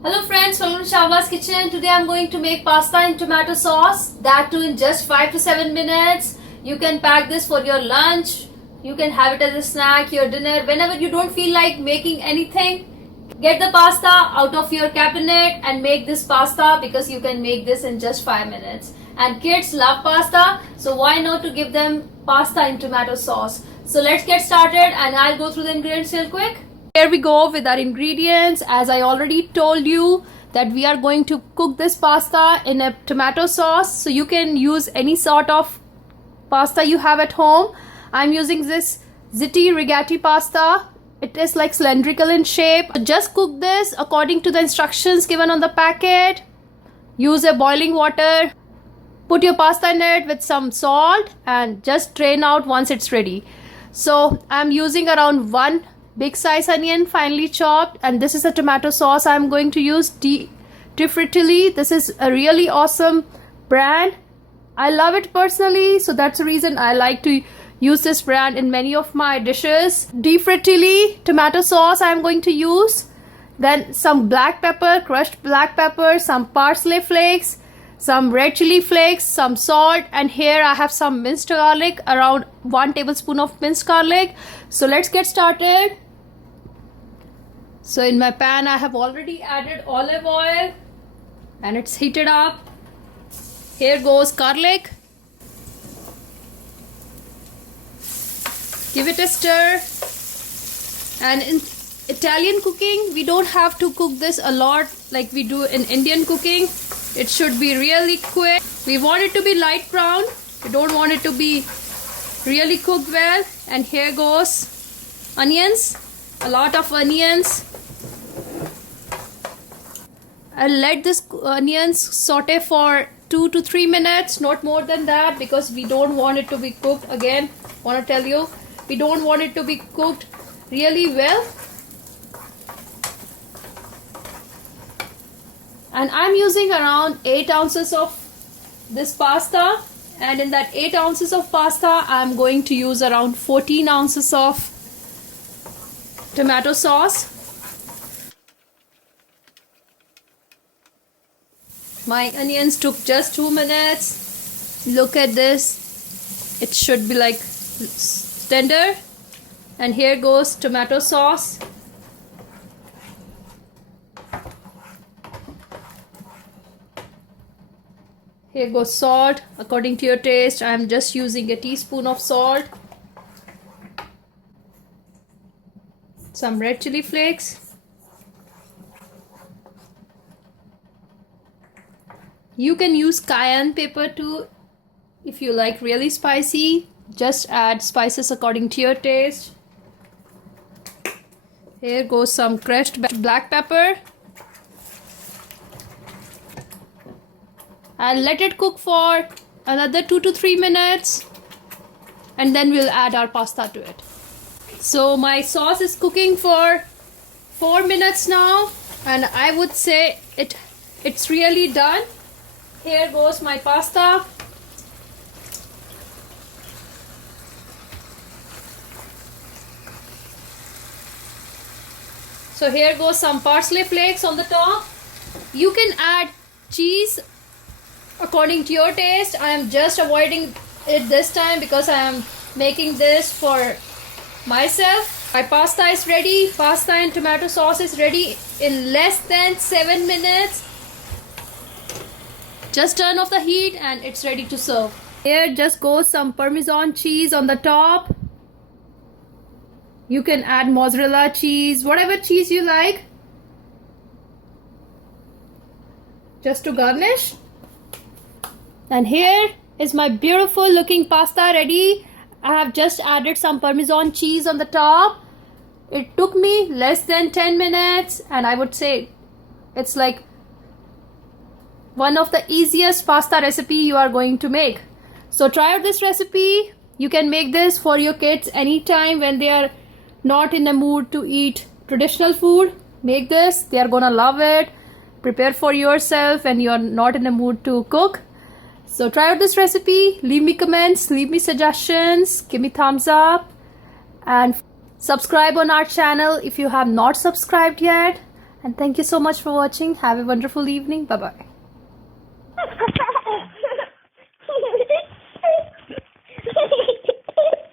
Hello friends, welcome to Shavla's Kitchen. Today I'm going to make pasta in tomato sauce, that too in just 5 to 7 minutes. You can pack this for your lunch, you can have it as a snack, your dinner, whenever you don't feel like making anything. Get the pasta out of your cabinet and make this pasta because you can make this in just 5 minutes. And kids love pasta, so why not to give them pasta in tomato sauce. So let's get started and I'll go through the ingredients real quick. Here we go with our ingredients. As I already told you that we are going to cook this pasta in a tomato sauce, so you can use any sort of pasta you have at home. I'm using this Zitti Rigatti pasta. It is like cylindrical in shape. Just cook this according to the instructions given on the packet. Use a boiling water. Put your pasta in it with some salt and just drain out once it's ready. So I'm using around one big size onion finely chopped, and this is a tomato sauce I'm going to use, Di Frittoli. This is a really awesome brand. I love it personally, so that's the reason I like to use this brand in many of my dishes. Di Frittoli tomato sauce I'm going to use. Then some black pepper, crushed black pepper, some parsley flakes, some red chili flakes, some salt, and here I have some minced garlic, around 1 tablespoon of minced garlic. So let's get started. So in my pan I have already added olive oil and it's heated up. Here goes garlic. Give it a stir. And in Italian cooking we don't have to cook this a lot like we do in Indian cooking. It should be really quick. We want it to be light brown. We don't want it to be really cooked well. And here goes onions. A lot of onions. I'll let this onions saute for 2 to 3 minutes, not more than that, because we don't want it to be cooked. Again, want to tell you, we don't want it to be cooked really well. And I'm using around 8 ounces of this pasta, and in that 8 ounces of pasta I'm going to use around 14 ounces of tomato sauce. My onions took just 2 minutes. Look at this. It should be like tender. And here goes tomato sauce. Here goes salt. According to your taste, I am just using a teaspoon of salt. Some red chili flakes. You can use cayenne pepper too if you like really spicy. Just add spices according to your taste. Here goes some crushed black pepper. And let it cook for another 2 to 3 minutes. And then we'll add our pasta to it. So my sauce is cooking for 4 minutes now. And I would say it's really done. Here goes my pasta. So here goes some parsley flakes on the top. You can add cheese according to your taste. I am just avoiding it this time because I am making this for myself. My pasta is ready. Pasta and tomato sauce is ready in less than 7 minutes. Just turn off the heat and it's ready to serve. Here just goes some Parmesan cheese on the top. You can add mozzarella cheese, whatever cheese you like, just to garnish. And here is my beautiful looking pasta ready. I have just added some Parmesan cheese on the top. It took me less than 10 minutes and I would say it's like one of the easiest pasta recipe you are going to make. So try out this recipe. You can make this for your kids anytime when they are not in the mood to eat traditional food. Make this, they are gonna love it. Prepare for yourself when you are not in the mood to cook. So try out this recipe. Leave me comments, leave me suggestions, give me thumbs up, and subscribe on our channel if you have not subscribed yet. And thank you so much for watching. Have a wonderful evening. Bye bye.